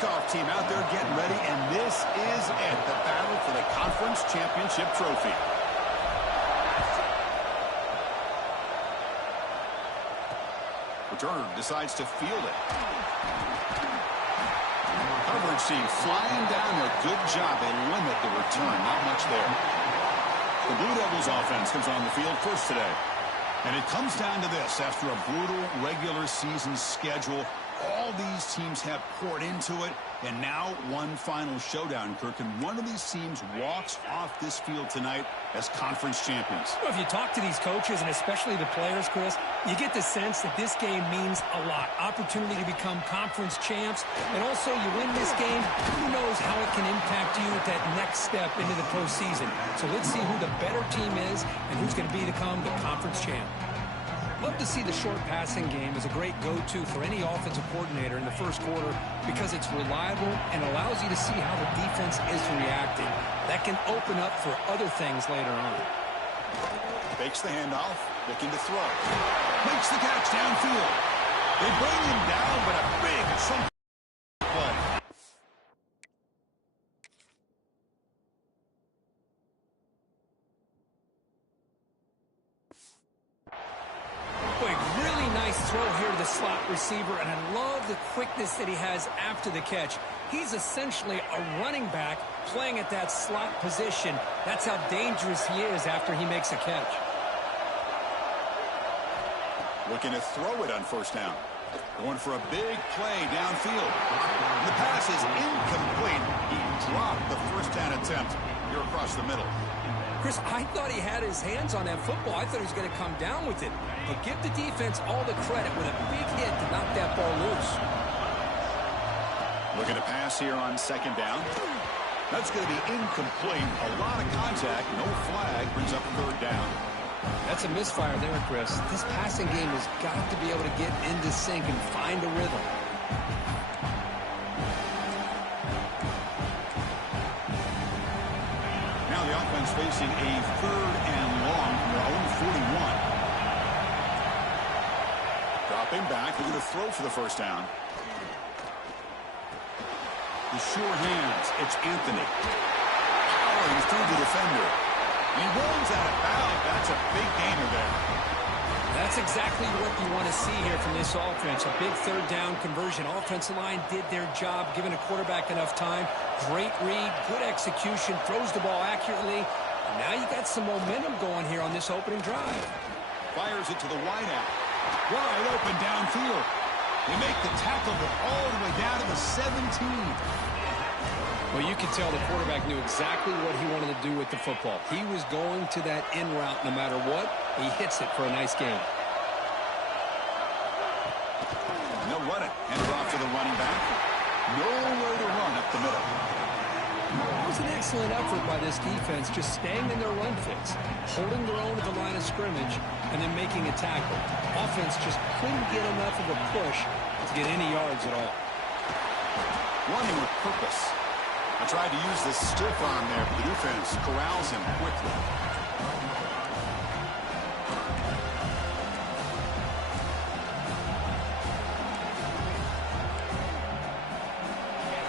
kickoff team out there getting ready, and this is it, the battle for the conference championship trophy. Returner decides to field it. Coverage team flying down there. Good job. They limit the return. Not much there. The Blue Devils offense comes on the field first today. And it comes down to this. After a brutal regular season schedule, all these teams have poured into it, and now one final showdown, Kirk, and one of these teams walks off this field tonight as conference champions. Well, if you talk to these coaches, and especially the players, Chris, you get the sense that this game means a lot. Opportunity to become conference champs, and also you win this game, who knows how it can impact you at that next step into the postseason. So let's see who the better team is and who's going to become the conference champ. Love to see the short passing game as a great go-to for any offensive coordinator in the first quarter because it's reliable and allows you to see how the defense is reacting. That can open up for other things later on. Fakes the handoff, looking to throw. Makes the catch downfield. They bring him down, but a big chunk play. Throw here to the slot receiver, and I love the quickness that he has after the catch. He's essentially a running back playing at that slot position. That's how dangerous he is after he makes a catch. Looking to throw it on first down. Going for a big play downfield. The pass is incomplete. He dropped the first down attempt here across the middle. Chris, I thought he had his hands on that football. I thought he was going to come down with it. But give the defense all the credit with a big hit to knock that ball loose. Looking to pass here on second down. That's going to be incomplete. A lot of contact. No flag. Brings up third down. That's a misfire there, Chris. This passing game has got to be able to get into sync and find a rhythm. Now the offense facing a third and long from their own 41. Dropping back, looking to throw for the first down. The sure hands, it's Anthony. Powering through the defender. He rolls out of bounds. That's a big gainer there. That's exactly what you want to see here from this offense. A big third down conversion. Offensive line did their job, giving a quarterback enough time. Great read, good execution, throws the ball accurately. And now you got some momentum going here on this opening drive. Fires it to the wideout. Wide open downfield. They make the tackle, but all the way down to the 17. Well, you can tell the quarterback knew exactly what he wanted to do with the football. He was going to that in route no matter what. He hits it for a nice gain. No run it. Hand it off to the running back. Nowhere to run up the middle. It was an excellent effort by this defense, just staying in their run fits, holding their own at the line of scrimmage, and then making a tackle. Offense just couldn't get enough of a push to get any yards at all. Running with purpose. I tried to use the stiff arm there, but the defense corrals him quickly.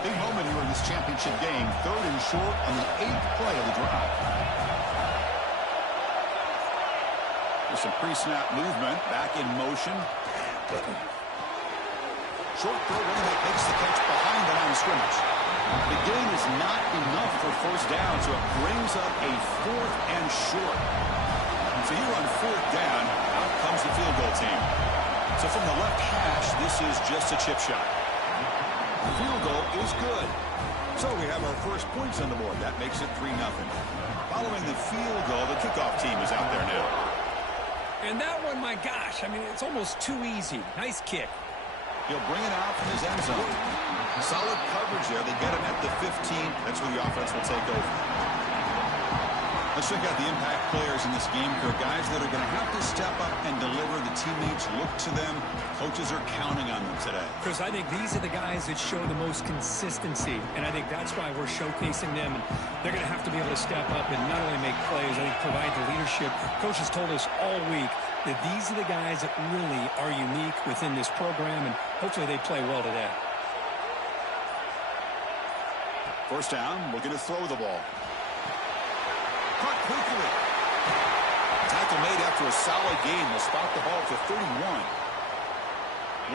Big moment here in this championship game. Third and short on the 8th play of the drive. With some pre-snap movement, back in motion. Short throw, running back makes the catch behind the line of scrimmage. The gain is not enough for first down, so it brings up a 4th and short. So here on 4th down, out comes the field goal team. So from the left hash, this is just a chip shot. The field goal is good. So we have our first points on the board. That makes it 3-0. Following the field goal, the kickoff team is out there now. And that one, my gosh, I mean, it's almost too easy. Nice kick. He'll bring it out from his end zone. Solid coverage there. They get him at the 15. That's where the offense will take over. Let's check out the impact players in this game here. Guys that are going to have to step up and deliver. The teammates look to them. Coaches are counting on them today. Chris, I think these are the guys that show the most consistency, and I think that's why we're showcasing them. And they're going to have to be able to step up and not only make plays, I think provide the leadership. Coaches told us all week that these are the guys that really are unique within this program, and hopefully they play well today. First down, looking to throw the ball. Caught quickly. Tackle made after a solid gain. Will spot the ball for 31.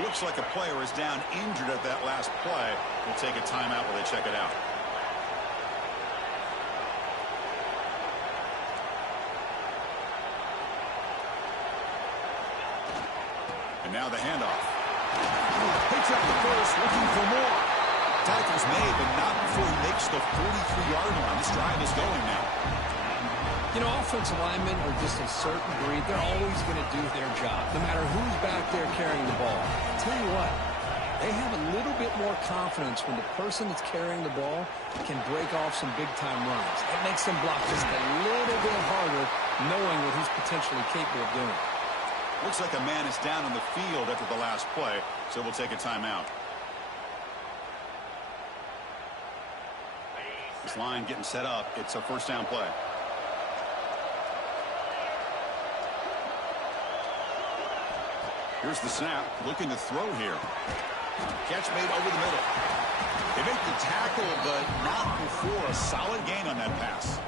Looks like a player is down injured at that last play. We'll take a timeout while they check it out. And now the handoff. Picks up the first, looking for more. Tackle's made, but not before he makes the 43-yard line. This drive is going now. You know, offensive linemen are just a certain breed. They're always going to do their job, no matter who's back there carrying the ball. I'll tell you what, they have a little bit more confidence when the person that's carrying the ball can break off some big-time runs. That makes them block just a little bit harder, knowing what he's potentially capable of doing. Looks like a man is down on the field after the last play, so we'll take a timeout. This line getting set up. It's a first down play. Here's the snap. Looking to throw here. Catch made over the middle. They make the tackle, but not before a solid gain on that pass.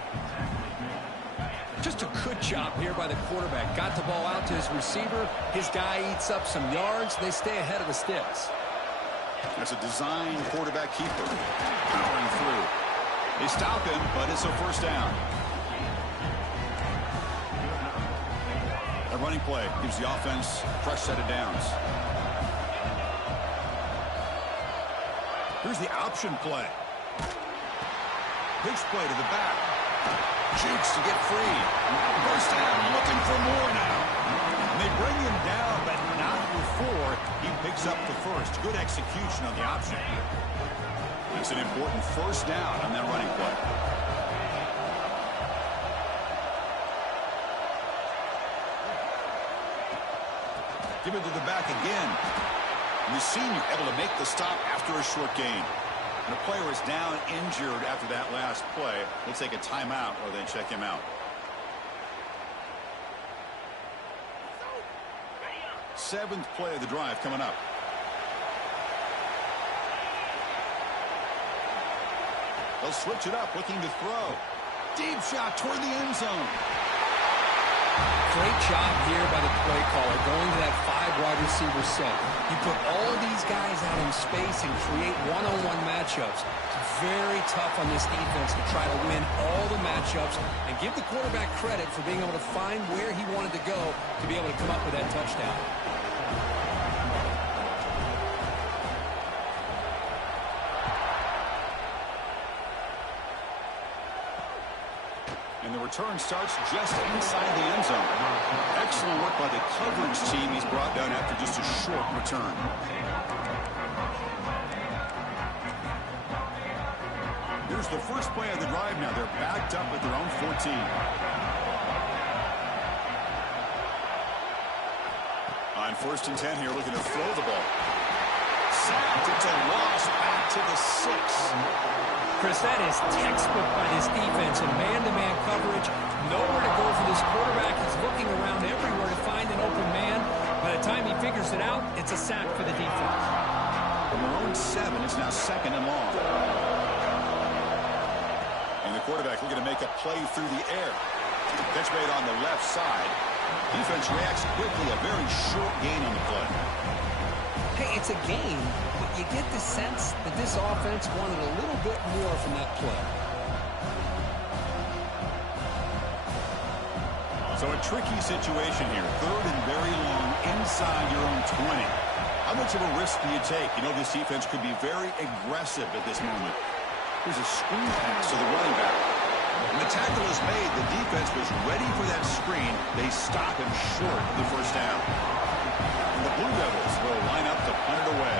Just a good job here by the quarterback. Got the ball out to his receiver. His guy eats up some yards. They stay ahead of the sticks. That's a design quarterback keeper. Powering through. They stop him, but it's a first down. A running play gives the offense a fresh set of downs. Here's the option play. Pitch play to the back. Shoots to get free. First down, looking for more now. And they bring him down, but not before he picks up the first. Good execution on the option. It's an important first down on that running play. Give it to the back again. And the senior able to make the stop after a short gain. And a player is down injured after that last play. We'll take a timeout or then check him out. Seventh play of the drive coming up. They'll switch it up, looking to throw. Deep shot toward the end zone. Great job here by the play caller going to that 5 wide receiver set. You put all of these guys out in space and create one-on-one matchups. It's very tough on this defense to try to win all the matchups and give the quarterback credit for being able to find where he wanted to go to be able to come up with that touchdown. And the return starts just inside the end zone. Excellent work by the coverage team. He's brought down after just a short return. Here's the first play of the drive now. They're backed up at their own 14. On 1st and 10 here, looking to throw the ball. Sacked. It's a loss back to the 6. Chris, that is textbook by this defense in man-to-man coverage. Nowhere to go for this quarterback. He's looking around everywhere to find an open man. By the time he figures it out, it's a sack for the defense. From their own 7, it's now 2nd and long. And the quarterback looking to make a play through the air. Catch made on the left side. Defense reacts quickly. A very short gain on the play. Hey, it's a game, but you get the sense that this offense wanted a little bit more from that play. So a tricky situation here. 3rd and very long inside your own 20. How much of a risk do you take? You know, this defense could be very aggressive at this moment. Here's a screen pass to the running back. When the tackle is made, the defense was ready for that screen. They stop him short of the first down. And the Blue Devils will line up to punt it away.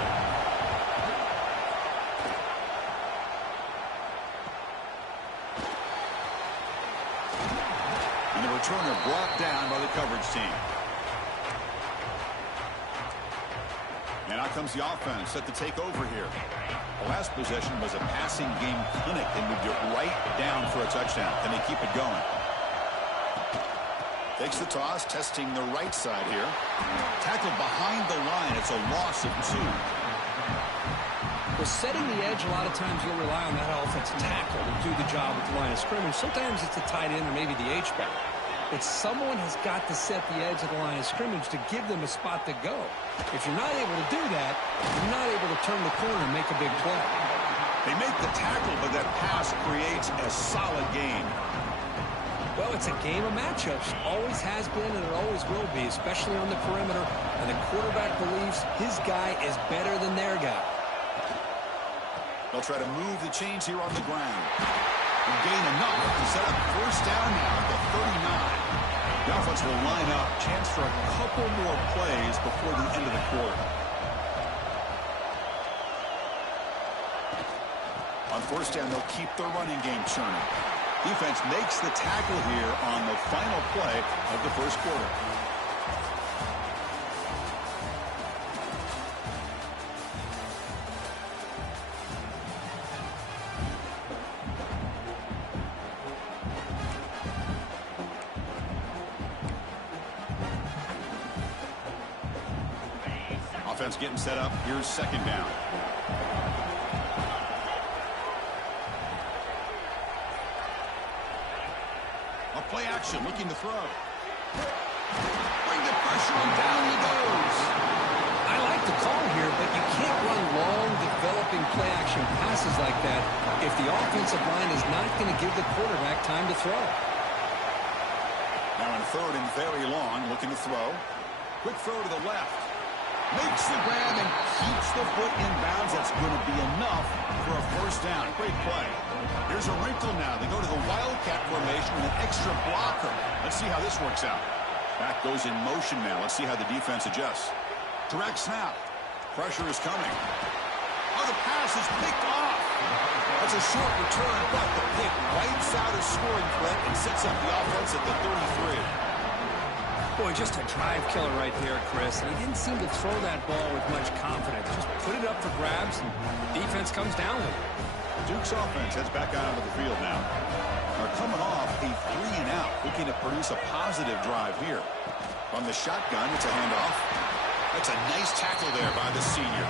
And the returner brought down by the coverage team. And out comes the offense set to take over here. The last possession was a passing game clinic. They moved it right down for a touchdown. Can they keep it going? Takes the toss, testing the right side here. Tackled behind the line. It's a loss of 2. Well, setting the edge, a lot of times you'll rely on that offensive tackle to do the job at the line of scrimmage. Sometimes it's a tight end or maybe the H-back. But someone has got to set the edge of the line of scrimmage to give them a spot to go. If you're not able to do that, you're not able to turn the corner and make a big play. They make the tackle, but that pass creates a solid gain. Well, it's a game of matchups. Always has been, and it always will be, especially on the perimeter. And the quarterback believes his guy is better than their guy. They'll try to move the chains here on the ground. They'll gain enough to set up first down now at the 39. The offense will line up. Chance for a couple more plays before the end of the quarter. On first down, they'll keep their running game churning. Defense makes the tackle here on the final play of the first quarter. Offense getting set up. Here's second down. Play action, looking to throw. Bring the pressure on, down he goes. I like the call here, but you can't run long, developing play action passes like that if the offensive line is not going to give the quarterback time to throw. Now in third and very long, looking to throw. Quick throw to the left. Makes the grab and keeps the foot in bounds. That's going to be enough for a first down. Great play. Here's a wrinkle now. They go to the Wildcat formation with an extra blocker. Let's see how this works out. Back goes in motion now. Let's see how the defense adjusts. Direct snap. Pressure is coming. Oh, the pass is picked off. That's a short return, but the pick wipes out a scoring threat and sets up the offense at the 33. Boy, just a drive killer right there, Chris. And he didn't seem to throw that ball with much confidence. Just put it up for grabs, and defense comes down with it. Duke's offense heads back out onto the field now. They're coming off a 3-and-out, looking to produce a positive drive here. From the shotgun, it's a handoff. That's a nice tackle there by the senior.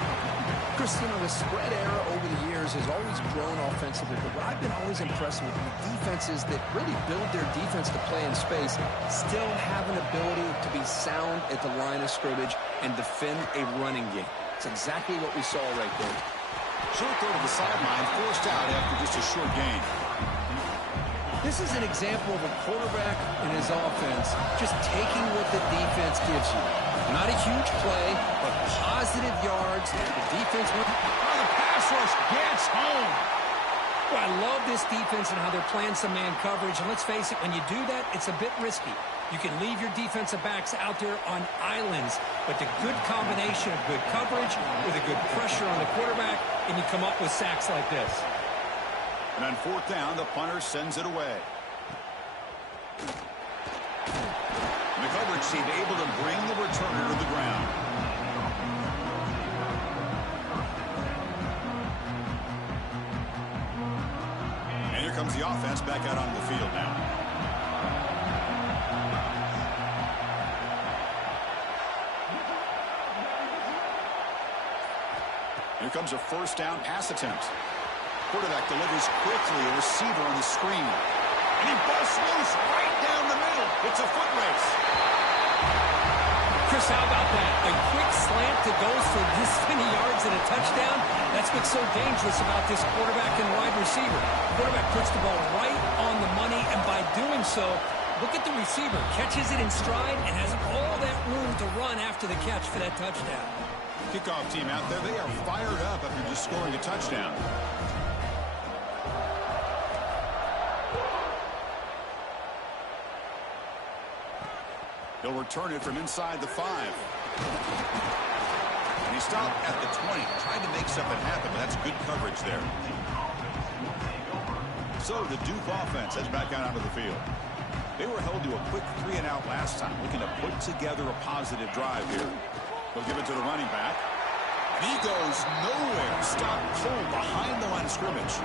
Chris, you know, the spread era over the years has always grown offensively, but what I've been always impressed with the defenses that really build their defense to play in space still have an ability to be sound at the line of scrimmage and defend a running game. It's exactly what we saw right there. Short throw to the sideline, forced out after just a short gain. This is an example of a quarterback and his offense just taking what the defense gives you. Not a huge play, but positive yards. The defense went. Oh, the pass rush gets home. Well, I love this defense and how they're playing some man coverage. And let's face it, when you do that, it's a bit risky. You can leave your defensive backs out there on islands, but the good combination of good coverage with a good pressure on the quarterback, and you come up with sacks like this. And on fourth down, the punter sends it away. And the coverage team able to bring the returner to the ground. And here comes the offense back out onto the field now. Here comes a first down pass attempt. Quarterback delivers quickly, a receiver on the screen. And he busts loose right down the middle. It's a foot race. Chris, how about that? A quick slant that goes for this many yards and a touchdown. That's what's so dangerous about this quarterback and wide receiver. Quarterback puts the ball right on the money, and by doing so, look at the receiver. Catches it in stride and has all that room to run after the catch for that touchdown. Kickoff team out there, they are fired up after just scoring a touchdown. He'll return it from inside the 5. And he stopped at the 20, trying to make something happen, but that's good coverage there. So the Duke offense heads back out onto the field. They were held to a quick 3-and-out last time, looking to put together a positive drive here. They'll give it to the running back. And he goes nowhere. Stop cold behind the line of scrimmage.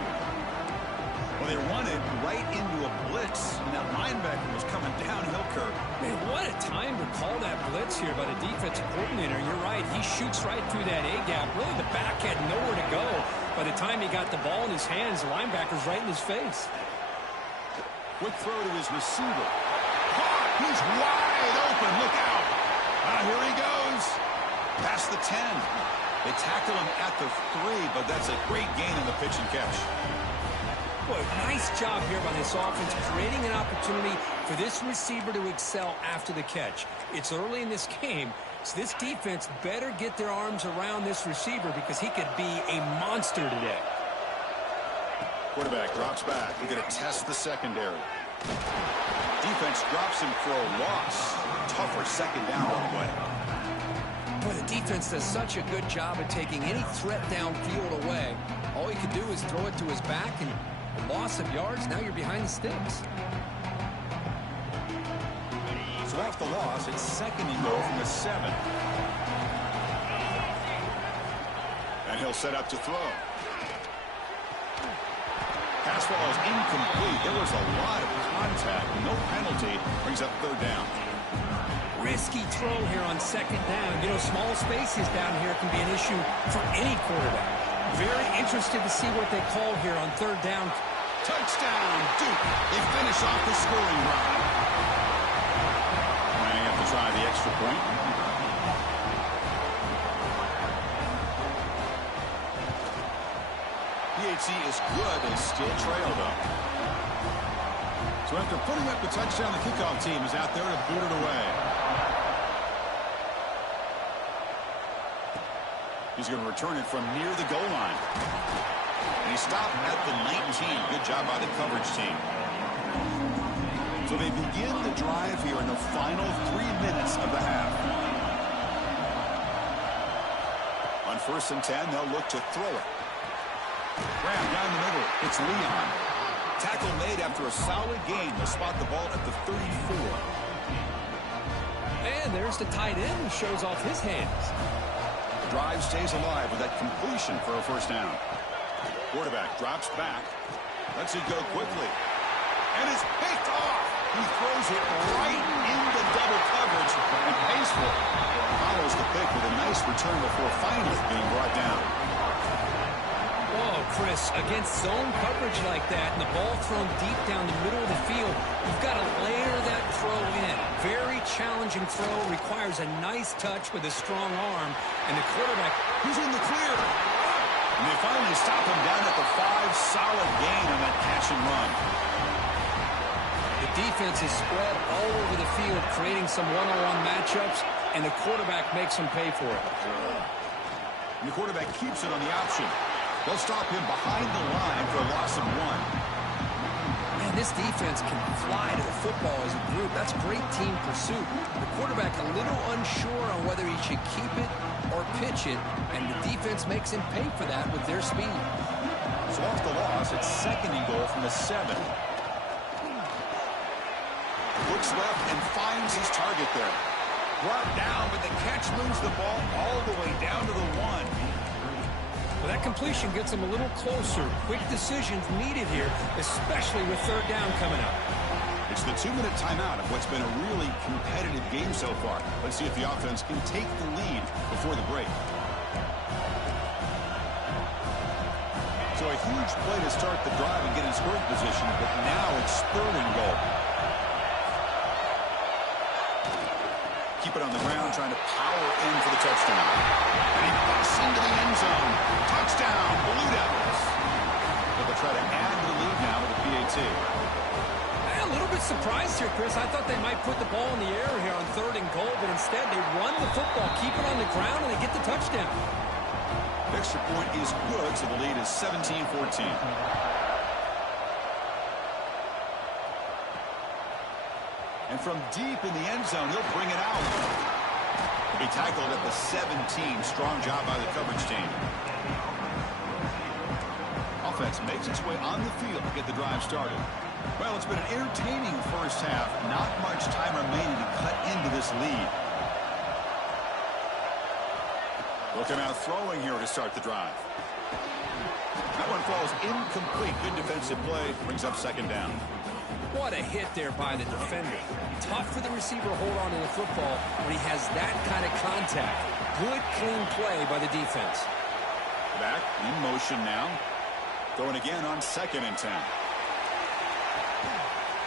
Well, they run it right into a blitz, and that linebacker was coming downhill, Kirk. Man, what a time to call that blitz here by the defensive coordinator. You're right. He shoots right through that A-gap. Really, the back had nowhere to go. By the time he got the ball in his hands, the linebacker's right in his face. Quick throw to his receiver. Caught! He's wide open. Look out. Here he goes. Past the 10. They tackle him at the 3, but that's a great gain in the pitch and catch. Boy, nice job here by this offense, creating an opportunity for this receiver to excel after the catch. It's early in this game, so this defense better get their arms around this receiver because he could be a monster today. Quarterback drops back. We're going to test the secondary. Defense drops him for a loss. Tougher second down on the way. Boy, the defense does such a good job of taking any threat downfield away. All he could do is throw it to his back, and a loss of yards, now you're behind the sticks. So off the loss, it's second and goal from the 7. And he'll set up to throw. Pass ball is incomplete. There was a lot of contact. No penalty. Brings up third down. Risky throw here on second down. You know, small spaces down here can be an issue for any quarterback. Very interested to see what they call here on third down. Touchdown, Duke. They finish off the scoring drive. Might have to try the extra point. PAT is good. They still trail, though. So after putting up the touchdown, the kickoff team is out there to boot it away. He's going to return it from near the goal line. And he stopped at the 19. Good job by the coverage team. So they begin the drive here in the final 3 minutes of the half. On 1st and 10, they'll look to throw it. Grab down the middle. It's Leon. Tackle made after a solid gain. They'll spot the ball at the 34. And there's the tight end who shows off his hands. The drive stays alive with that completion for a first down. Quarterback drops back. Lets it go quickly. And it's picked off. He throws it right into double coverage and pays for it. Follows the pick with a nice return before finally being brought down. Oh, Chris, against zone coverage like that and the ball thrown deep down the middle of the field, you've got to layer that throw in. Very challenging throw, requires a nice touch with a strong arm, and the quarterback, he's in the clear. And they finally stop him down at the 5. Solid gain on that catch and run. The defense is spread all over the field, creating some one-on-one matchups, and the quarterback makes them pay for it. And the quarterback keeps it on the option. They'll stop him behind the line for a loss of 1. Man, this defense can fly to the football as a group. That's great team pursuit. The quarterback a little unsure on whether he should keep it or pitch it, and the defense makes him pay for that with their speed. So off the loss, it's second and goal from the 7. Looks left and finds his target there. Brought down, but the catch moves the ball all the way down to the 1. Well, that completion gets them a little closer. Quick decisions needed here, especially with third down coming up. It's the 2-minute timeout of what's been a really competitive game so far. Let's see if the offense can take the lead before the break. So a huge play to start the drive and get in scoring position, but now it's third and goal. Keep it on the ground, trying to power in for the touchdown. And he busts into the end zone. Touchdown, Blue Devils. But they'll try to add to the lead now with the PAT. A little bit surprised here, Chris. I thought they might put the ball in the air here on third and goal, but instead they run the football, keep it on the ground, and they get the touchdown. The extra point is good, so the lead is 17-14. And from deep in the end zone, he'll bring it out. He tackled at the 17. Strong job by the coverage team. Offense makes its way on the field to get the drive started. Well, it's been an entertaining first half. Not much time remaining to cut into this lead. They'll come out throwing here to start the drive. That one falls incomplete. Good defensive play. Brings up second down. What a hit there by the defender. Tough for the receiver to hold on to the football when he has that kind of contact. Good, clean play by the defense. Back in motion now. Throwing again on 2nd and 10.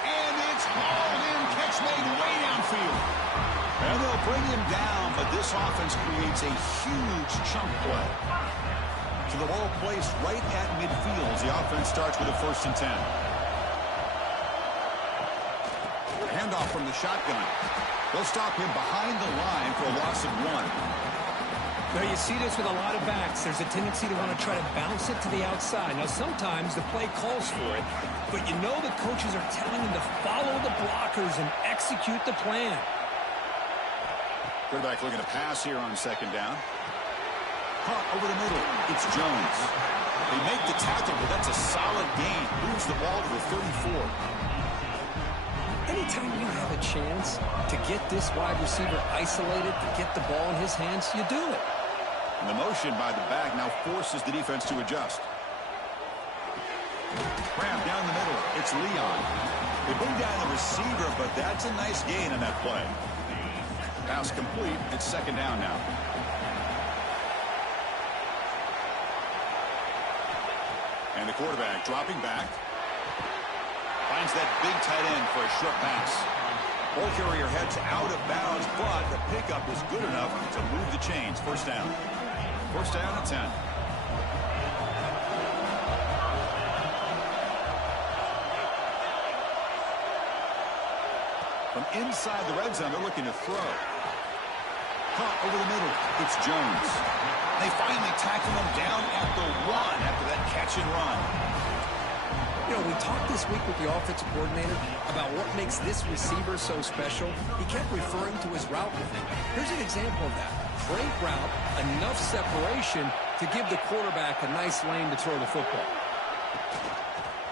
And it's hauled in. Catch made way downfield. And they'll bring him down, but this offense creates a huge chunk play. So the ball placed right at midfield as the offense starts with a 1st and 10. Handoff from the shotgun. They'll stop him behind the line for a loss of 1. Now you see this with a lot of backs. There's a tendency to want to try to bounce it to the outside. Now sometimes the play calls for it, but you know the coaches are telling him to follow the blockers and execute the plan. Quarterback looking to pass here on 2nd down. Caught over the middle. It's Jones. They make the tackle, but that's a solid gain. Moves the ball to the 34. Anytime you have a chance to get this wide receiver isolated, to get the ball in his hands, you do it. And the motion by the back now forces the defense to adjust. Ram down the middle. It's Leon. They bring down the receiver, but that's a nice gain on that play. Pass complete. It's 2nd down now. And the quarterback dropping back. Finds that big tight end for a short pass. Ball carrier heads out of bounds, but the pickup is good enough to move the chains. 1st down. 1st down at 10. From inside the red zone, they're looking to throw. Caught over the middle. It's Jones. They finally tackle him down at the 1 after that catch and run. You know, we talked this week with the offensive coordinator about what makes this receiver so special. He kept referring to his route with him. Here's an example of that. Great route, enough separation to give the quarterback a nice lane to throw the football.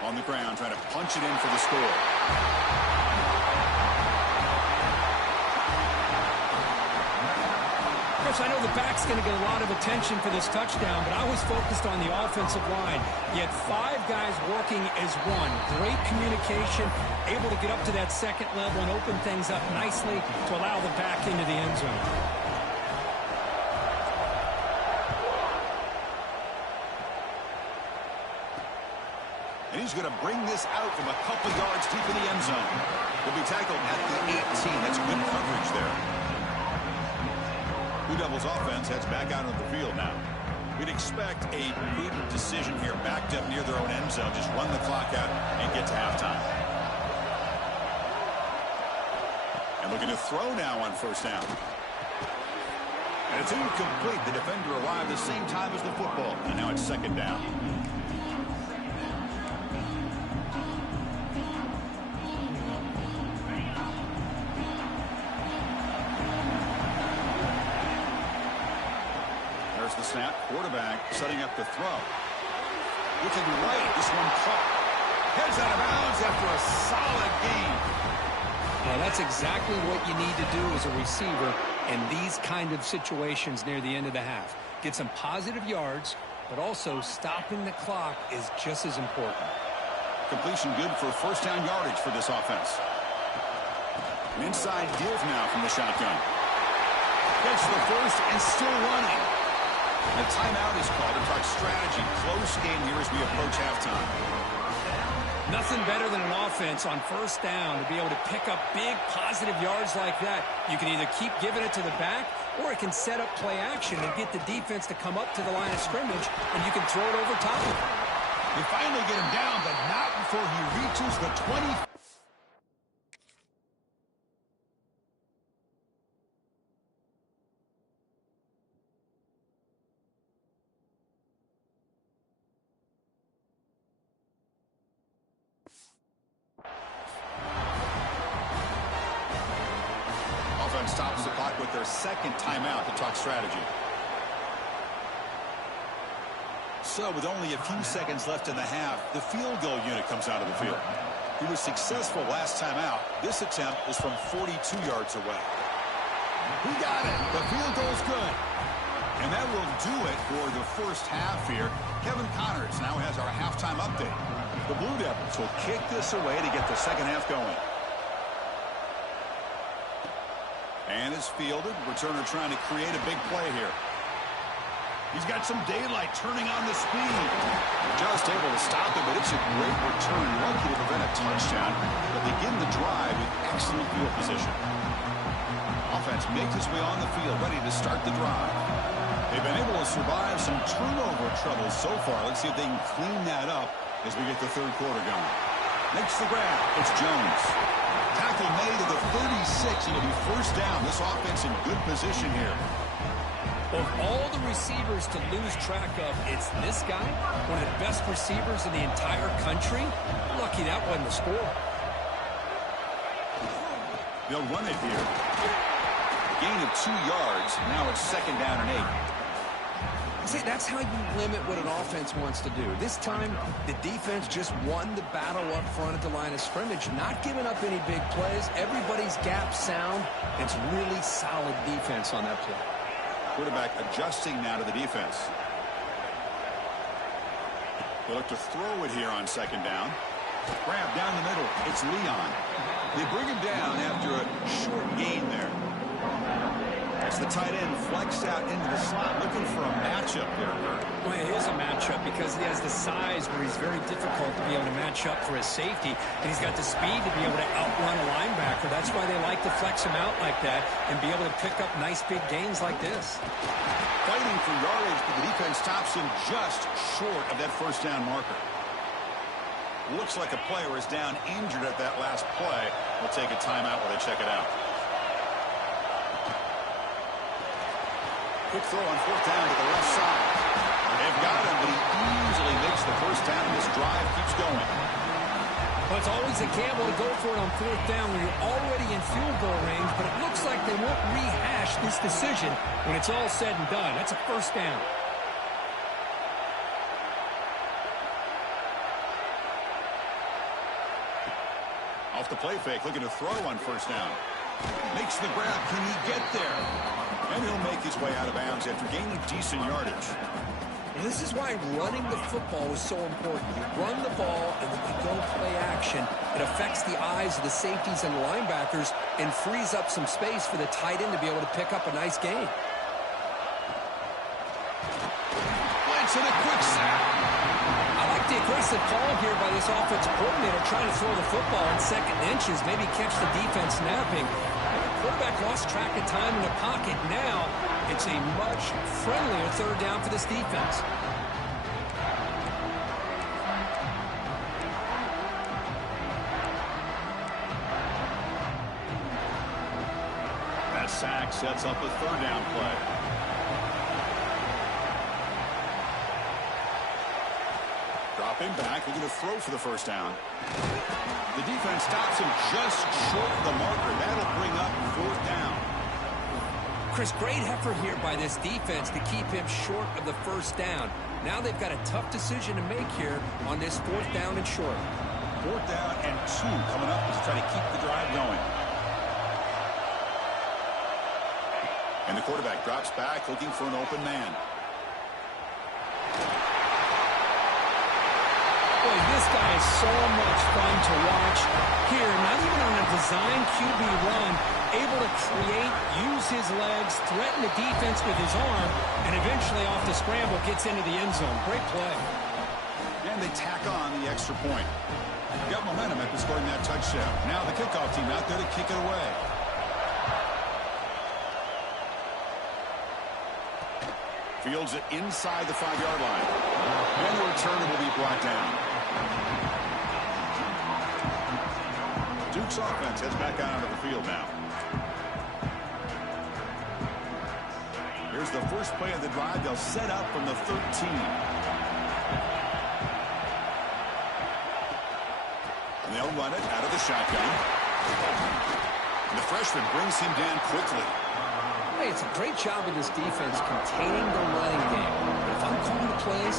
On the ground, trying to punch it in for the score. I know the back's going to get a lot of attention for this touchdown, but I was focused on the offensive line. You had 5 guys working as one. Great communication, able to get up to that 2nd level and open things up nicely to allow the back into the end zone. And he's going to bring this out from a couple yards deep in the end zone. He'll be tackled at the 18. That's good coverage there. Blue Devils offense heads back out onto the field now. We'd expect a prudent decision here, backed up near their own end zone. Just run the clock out and get to halftime. And looking to throw now on 1st down. And it's incomplete. The defender arrived the same time as the football. And now it's 2nd down. There's the snap. Quarterback setting up the throw. Looking right. This one caught. Heads out of bounds after a solid gain. Well, that's exactly what you need to do as a receiver in these kind of situations near the end of the half. Get some positive yards, but also stopping the clock is just as important. Completion good for 1st down yardage for this offense. An inside give now from the shotgun. Gets the 1st and still running. The timeout is called to talk strategy. Close game here as we approach halftime. Nothing better than an offense on 1st down to be able to pick up big positive yards like that. You can either keep giving it to the back, or it can set up play action and get the defense to come up to the line of scrimmage, and you can throw it over top of him. They finally get him down, but not before he reaches the 20. Stops the clock with their 2nd timeout to talk strategy. So with only a few seconds left in the half, the field goal unit comes out of the field. He was successful last time out. This attempt is from 42 yards away. He got it. The field goal's good. And that will do it for the 1st half here. Kevin Connors now has our halftime update. The Blue Devils will kick this away to get the 2nd half going. And it's fielded. Returner trying to create a big play here. He's got some daylight turning on the speed. Just able to stop it, but it's a great return. Lucky to prevent a touchdown, but begin the drive with excellent field position. Offense makes its way on the field, ready to start the drive. They've been able to survive some turnover trouble so far. Let's see if they can clean that up as we get the third quarter going. Makes the grab. It's Jones. Tackle made to the 36. It'll be first down. This offense in good position here. Of all the receivers to lose track of, it's this guy, one of the best receivers in the entire country. Lucky that wasn't the score. They'll run it here. Gain of 2 yards. Now it's second down and 8. See, that's how you limit what an offense wants to do. This time, the defense just won the battle up front at the line of scrimmage, not giving up any big plays. Everybody's gap sound. It's really solid defense on that play. Quarterback adjusting now to the defense. They look to throw it here on second down. Grab down the middle. It's Leon. They bring him down after a short gain there. As the tight end flexed out into the slot, looking for a matchup there, Bert. Well, it is a matchup because he has the size where he's very difficult to be able to match up for his safety, and he's got the speed to be able to outrun a linebacker. That's why they like to flex him out like that and be able to pick up nice big gains like this. Fighting for yardage, but the defense stops him just short of that first down marker. Looks like a player is down injured at that last play. We'll take a timeout while they check it out. Quick throw on fourth down to the left side. They've got him, but he easily makes the first down. This drive keeps going. Well, it's always a gamble to go for it on fourth down when you're already in field goal range, but it looks like they won't rehash this decision when it's all said and done. That's a first down. Off the play fake, looking to throw on first down. Makes the grab. Can he get there? And he'll make his way out of bounds after gaining decent yardage. And this is why running the football is so important. You run the ball, and when you go play action, it affects the eyes of the safeties and the linebackers and frees up some space for the tight end to be able to pick up a nice gain. Wentz in a quick sack. I like the aggressive call here by this offensive coordinator trying to throw the football in second inches, maybe catch the defense napping. Quarterback lost track of time in the pocket. Now it's a much friendlier third down for this defense. That sack sets up a third down play. Dropping back, looking to throw for the first down. The defense stops him just short of the marker. That'll bring up fourth down. Chris, great effort here by this defense to keep him short of the first down. Now they've got a tough decision to make here on this fourth down and short. Fourth down and 2 coming up to try to keep the drive going. And the quarterback drops back, looking for an open man. Boy, this guy is so much fun to watch. Here, not even on a design QB run, able to create, use his legs, threaten the defense with his arm, and eventually off the scramble gets into the end zone. Great play. And they tack on the extra point. Got momentum after scoring that touchdown. Now the kickoff team out there to kick it away. Fields it inside the 5-yard line. And the returner will be brought down. Duke's offense heads back out onto the field now. Here's the first play of the drive. They'll set up from the 13. And they'll run it out of the shotgun. And the freshman brings him down quickly. Hey, it's a great job of this defense containing the running game. If I'm calling the plays,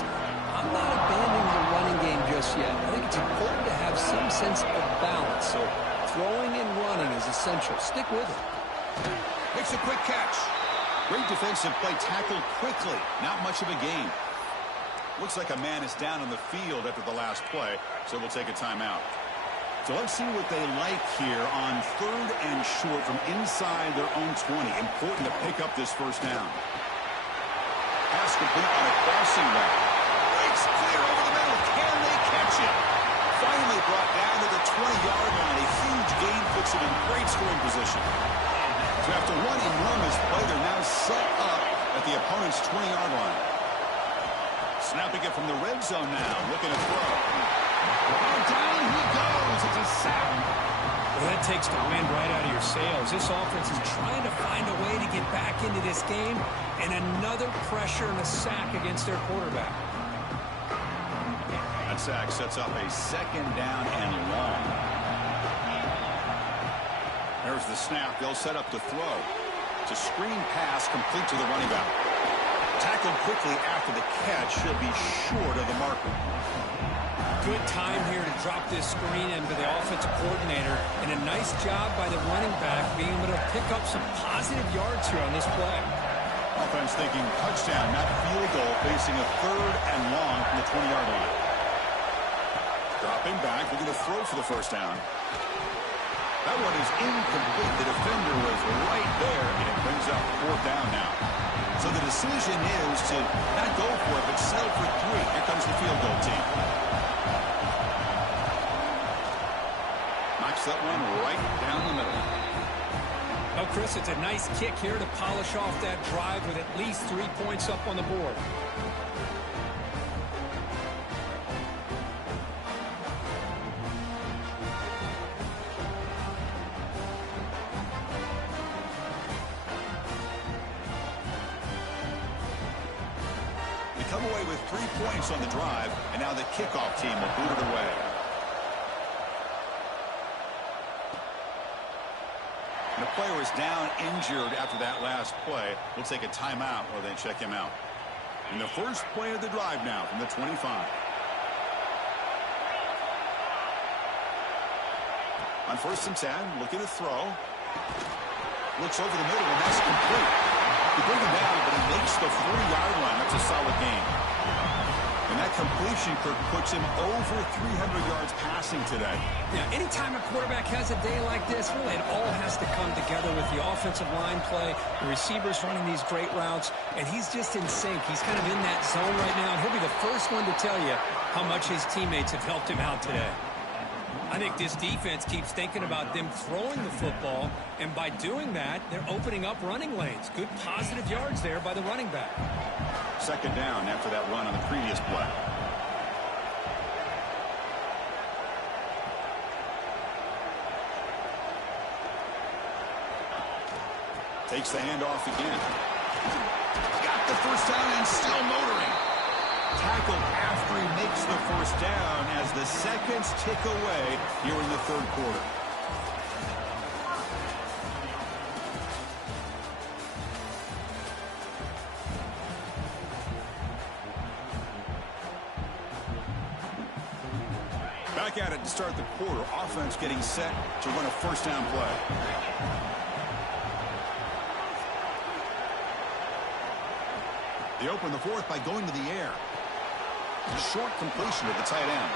I'm not abandoning the running game just yet. I think it's important to have some sense of balance. So throwing and running is essential. Stick with it. Makes a quick catch. Great defensive play, tackled quickly. Not much of a gain. Looks like a man is down on the field after the last play, so we'll take a timeout. So let's see what they like here on third and short from inside their own 20. Important to pick up this first down. Pass complete on a crossing route. Breaks clear over the middle. Can they catch him? Finally brought down to the 20-yard line. A huge gain puts him in great scoring position. So after one enormous play, they're now set up at the opponent's 20-yard line. Snapping it from the red zone now. Looking to throw. Down he goes. It's a sack. Well, that takes the wind right out of your sails. This offense is trying to find a way to get back into this game, and another pressure and a sack against their quarterback. That sack sets up a second down and long. There's the snap. They'll set up to throw. It's a screen pass complete to the running back. Tackled quickly after the catch. Should be short of the marker. Good time here to drop this screen into the offensive coordinator, and a nice job by the running back being able to pick up some positive yards here on this play. Offense thinking touchdown, not field goal, facing a third and long from the 20-yard line. Dropping back, looking to throw for the first down. That one is incomplete. The defender was right there, and it brings up fourth down now. So the decision is to not go for it, but settle for 3. Here comes the field goal team. Knocks that one right down the middle. Well, Chris, it's a nice kick here to polish off that drive with at least 3 points up on the board. They come away with 3 points on the drive, and now the kickoff team will boot it away. And the player is down injured after that last play. We'll take a timeout while they check him out. And the first play of the drive now from the 25. On 1st and 10, looking to throw. Looks over the middle, and that's complete. They bring him down, but he makes the 40-yard line. That's a solid gain. And that completion, Kirk, puts him over 300 yards passing today. Yeah, anytime a quarterback has a day like this, really it all has to come together with the offensive line play, the receivers running these great routes, and he's just in sync. He's kind of in that zone right now, and he'll be the first one to tell you how much his teammates have helped him out today. I think this defense keeps thinking about them throwing the football, and by doing that, they're opening up running lanes. Good positive yards there by the running back. Second down after that run on the previous play. Takes the handoff again. Got the first down and still motoring. Tackled after he makes the first down as the seconds tick away here in the third quarter. Back at it to start the quarter. Offense getting set to run a first down play. They open the fourth by going to the air. A short completion to the tight end.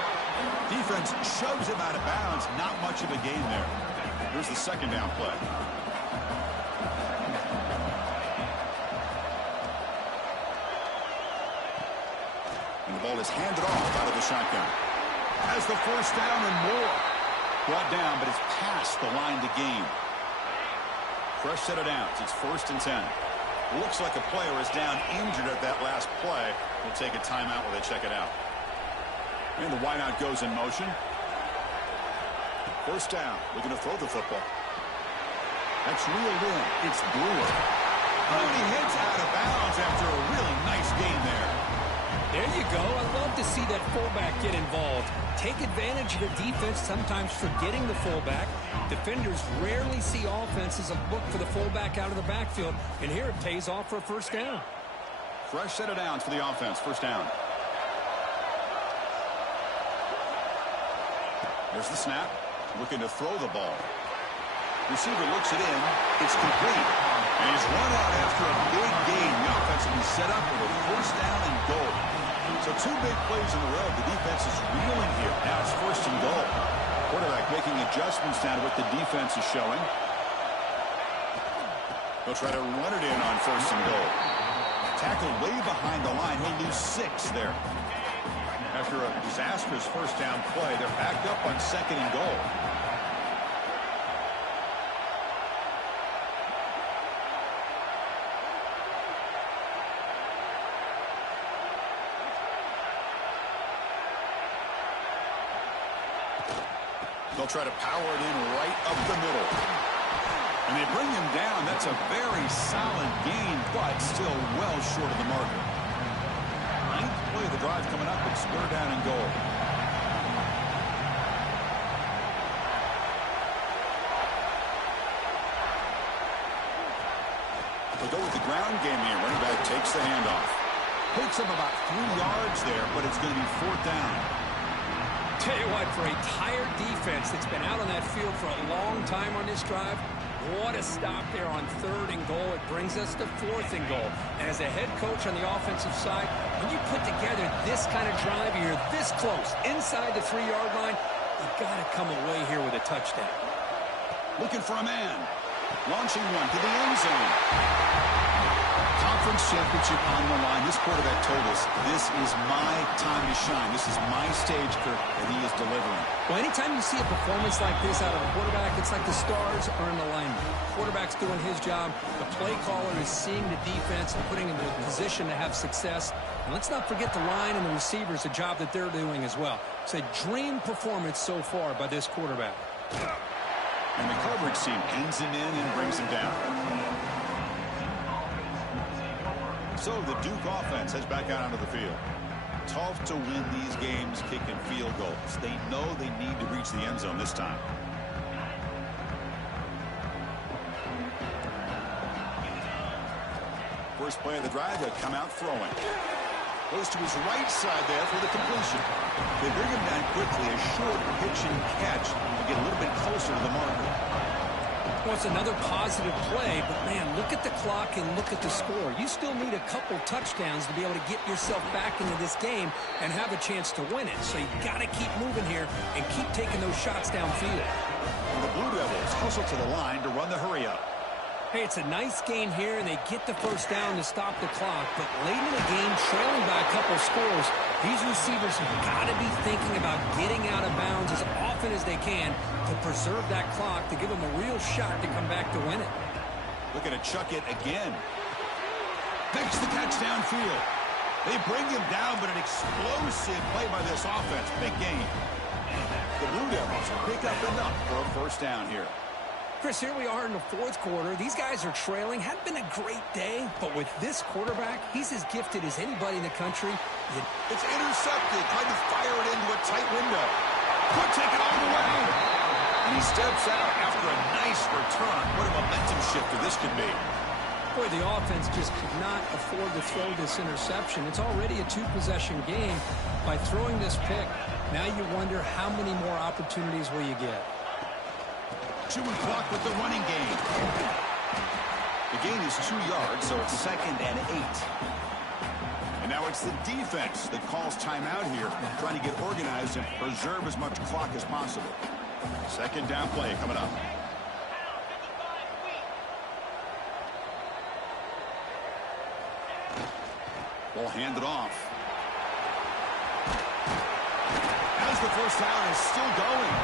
Defense shoves him out of bounds. Not much of a gain there. Here's the second down play. And the ball is handed off out of the shotgun. Has the first down and more. Brought down, but it's past the line to gain. Fresh set of downs. It's 1st and 10. Looks like a player is down injured at that last play. We'll take a timeout while they check it out. And the wideout goes in motion. First down. Looking to throw the football. That's reeled in. It's Brewer. He heads out of bounds after a really nice gain there. There you go. I love to see that fullback get involved. Take advantage of the defense, sometimes forgetting the fullback. Defenders rarely see offenses look for the fullback out of the backfield, and here it pays off for a first down. Fresh set of downs for the offense. First down. There's the snap. Looking to throw the ball. Receiver looks it in. It's complete. And he's run out after a big gain. The offense will be set up with a first down and goal. So 2 big plays in a row. The defense is reeling here. Now it's 1st and goal. Quarterback making adjustments now to what the defense is showing. They'll try to run it in on 1st and goal. Tackled way behind the line. He'll lose 6 there. After a disastrous first down play, they're backed up on 2nd and goal. They'll try to power it in right up the middle. And they bring him down. That's a very solid gain, but still well short of the marker. 9th play of the drive coming up. It's 3rd down and goal. They'll go with the ground game here. Running back takes the handoff. Picks up about 3 yards there, but it's going to be 4th down. Tell you what, for a tired defense that's been out on that field for a long time on this drive, what a stop there on 3rd and goal. It brings us to 4th and goal. And as a head coach on the offensive side, when you put together this kind of drive, you're this close, inside the 3-yard line, you've got to come away here with a touchdown. Looking for a man. Launching one to the end zone. Conference championship on the line. This quarterback told us, this is my time to shine. This is my stage, Kirk, and he is delivering. Well, anytime you see a performance like this out of a quarterback, it's like the stars are in alignment. The quarterback's doing his job. The play caller is seeing the defense and putting him in a position to have success. And let's not forget the line and the receivers, the job that they're doing as well. It's a dream performance so far by this quarterback. And the coverage team ends him in and brings him down. So the Duke offense heads back out onto the field. Tough to win these games kicking field goals. They know they need to reach the end zone this time. First play of the drive, they'll come out throwing. Goes to his right side there for the completion. They bring him down quickly. A short pitch and catch to get a little bit closer to the marker. Well, it's another positive play, but, man, look at the clock and look at the score. You still need a couple touchdowns to be able to get yourself back into this game and have a chance to win it. So you got to keep moving here and keep taking those shots downfield. And the Blue Devils hustle to the line to run the hurry-up. Hey, it's a nice gain here, and they get the first down to stop the clock. But late in the game, trailing by a couple scores, these receivers have got to be thinking about getting out of bounds as often as they can to preserve that clock, to give them a real shot to come back to win it. Looking to chuck it again. Makes the catch downfield. They bring him down, but an explosive play by this offense. Big game. The Blue Devils pick up enough for a first down here. Chris, here we are in the 4th quarter. These guys are trailing. Hadn't been a great day, but with this quarterback, he's as gifted as anybody in the country. It's intercepted. Tried to fire it into a tight window. Could take it all the way. And he steps out after a nice return. What a momentum shifter this could be. Boy, the offense just could not afford to throw this interception. It's already a 2-possession game. By throwing this pick, now you wonder how many more opportunities will you get. Chewing clock with the running game. The gain is 2 yards, so it's 2nd and 8. And now it's the defense that calls timeout here, trying to get organized and preserve as much clock as possible. 2nd down play coming up. Ball handed off. As the first down is still going.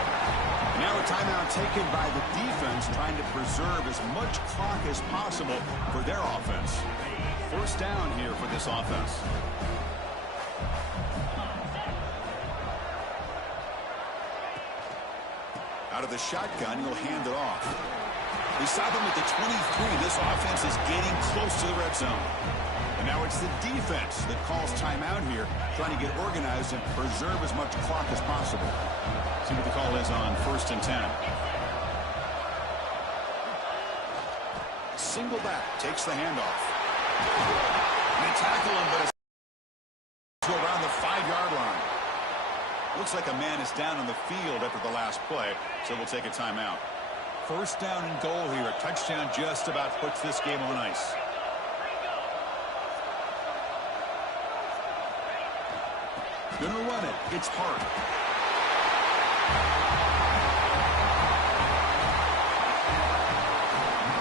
And now a timeout taken by the defense, trying to preserve as much clock as possible for their offense. First down here for this offense. Out of the shotgun, he'll hand it off. They stop him at the 23. This offense is getting close to the red zone. And now it's the defense that calls timeout here, trying to get organized and preserve as much clock as possible. See what the call is on 1st and 10. Single back takes the handoff. And they tackle him, but it's around the 5-yard line. Looks like a man is down on the field after the last play, so we'll take a timeout. First down and goal here. A touchdown just about puts this game on ice. Gonna run it. It's Hart.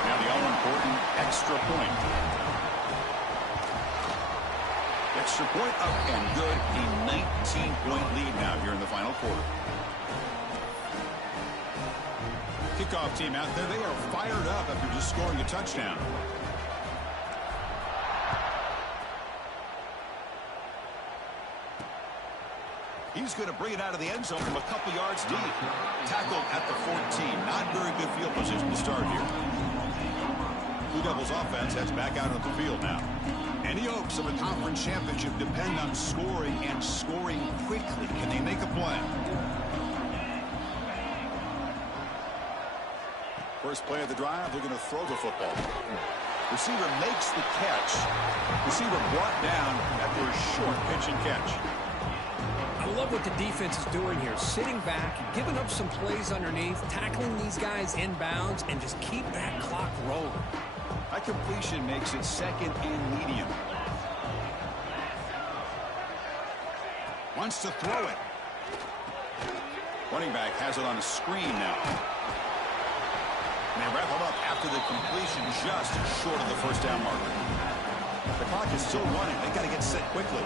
Now the all-important extra point. Extra point up and good. A 19-point lead now here in the final quarter. Kickoff team out there. They are fired up after just scoring a touchdown. He's going to bring it out of the end zone from a couple yards deep. Tackled at the 14. Not very good field position to start here. Blue Devils offense heads back out onto the field now. Any hopes of a conference championship depend on scoring and scoring quickly. Can they make a play? First play of the drive, they're going to throw the football. Receiver makes the catch. Receiver brought down after a short pitch and catch. I love what the defense is doing here. Sitting back, giving up some plays underneath, tackling these guys inbounds, and just keep that clock rolling. That completion makes it second and medium. Wants to throw it. Running back has it on a screen now. And they wrap him up after the completion, just short of the first down marker. The clock is still running. They got to get set quickly.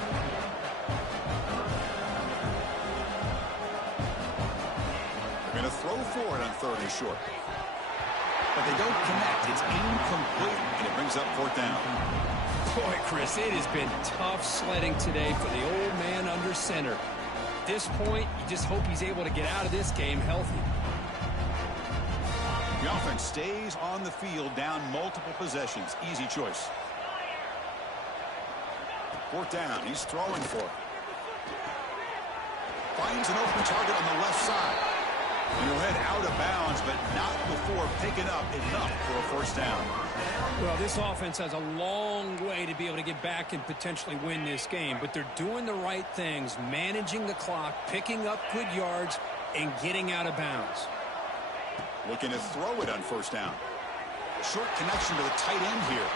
They're going to throw for it on 3rd and short. But they don't connect. It's incomplete, and it brings up 4th down. Boy, Chris, it has been tough sledding today for the old man under center. At this point, you just hope he's able to get out of this game healthy. The offense stays on the field, down multiple possessions. Easy choice. 4th down. He's throwing for it. Finds an open target on the left side. And he'll head out of bounds, but not before picking up enough for a 1st down. Well, this offense has a long way to be able to get back and potentially win this game, but they're doing the right things, managing the clock, picking up good yards, and getting out of bounds. Looking to throw it on 1st down. Short connection to the tight end here.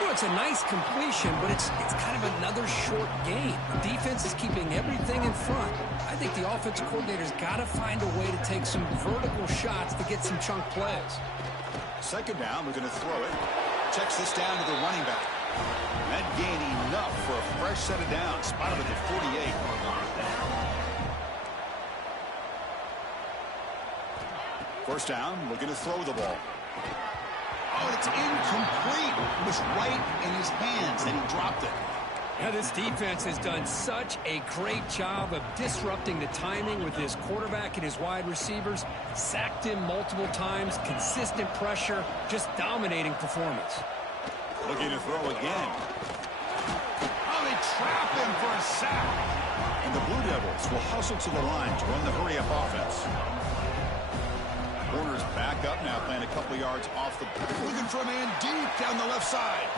You know, it's a nice completion, but it's kind of another short gain. The defense is keeping everything in front. I think the offensive coordinator's got to find a way to take some vertical shots to get some chunk plays. 2nd down, we're going to throw it. Checks this down to the running back. And that gain enough for a fresh set of downs. Spotted at the 48. First down, we're going to throw the ball. Oh, it's incomplete. It was right in his hands, and he dropped it. Now, this defense has done such a great job of disrupting the timing with his quarterback and his wide receivers. Sacked him multiple times, consistent pressure, just dominating performance. Looking to throw again. Oh, they trap him for a sack. And the Blue Devils will hustle to the line to run the hurry-up offense. Corner's back up now, playing a couple yards off the... Looking for a man deep down the left side.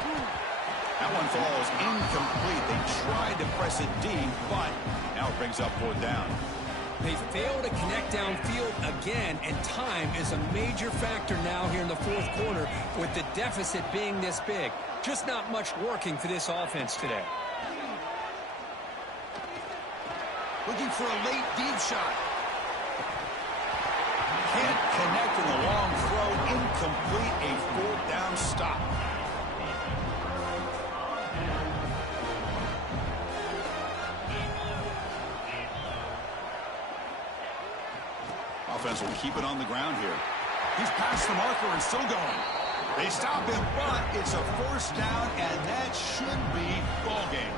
That one falls incomplete. They tried to press it deep, but now it brings up 4th down. They fail to connect downfield again, and time is a major factor now here in the 4th quarter with the deficit being this big. Just not much working for this offense today. Looking for a late deep shot. Can't connect in the long throw. Incomplete. A 4th down stop. Offense will keep it on the ground here. He's past the marker and still going. They stop him, but it's a 1st down, and that should be ball game.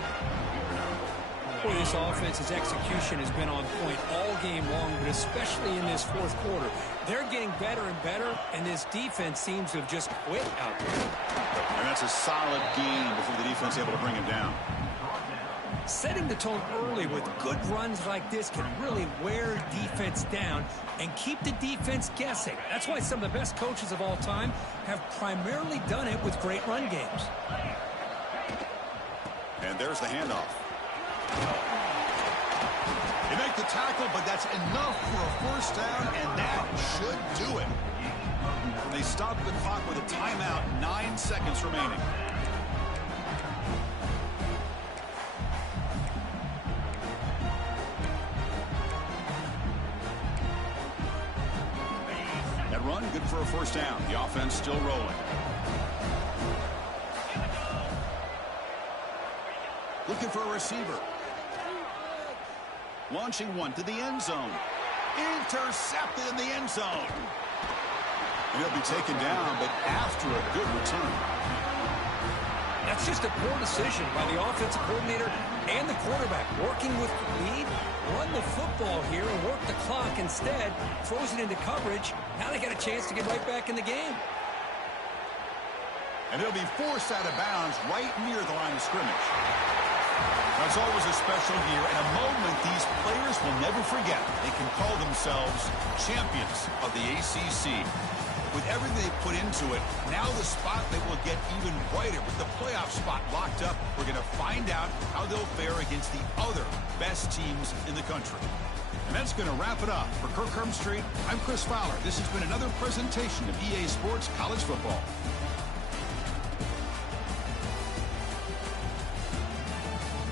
Boy, this offense's execution has been on point all game long, but especially in this 4th quarter. They're getting better and better, and this defense seems to have just quit out there. And that's a solid gain before the defense able to bring him down. Setting the tone early with good runs like this can really wear defense down and keep the defense guessing. That's why some of the best coaches of all time have primarily done it with great run games. And there's the handoff. They make the tackle, but that's enough for a 1st down, and that should do it. They stop the clock with a timeout, 9 seconds remaining. That run, good for a 1st down. The offense still rolling. Looking for a receiver. Launching one to the end zone. Intercepted in the end zone. And he'll be taken down, but after a good return. That's just a poor decision by the offensive coordinator and the quarterback. Working with the lead, run the football here and work the clock instead. Throws it into coverage. Now they got a chance to get right back in the game. And he'll be forced out of bounds right near the line of scrimmage. Now, it's always a special year and a moment these players will never forget. They can call themselves champions of the ACC. With everything they put into it, now the spotlight will get even brighter. With the playoff spot locked up, we're going to find out how they'll fare against the other best teams in the country. And that's going to wrap it up. For Kirk Street, I'm Chris Fowler. This has been another presentation of EA Sports College Football.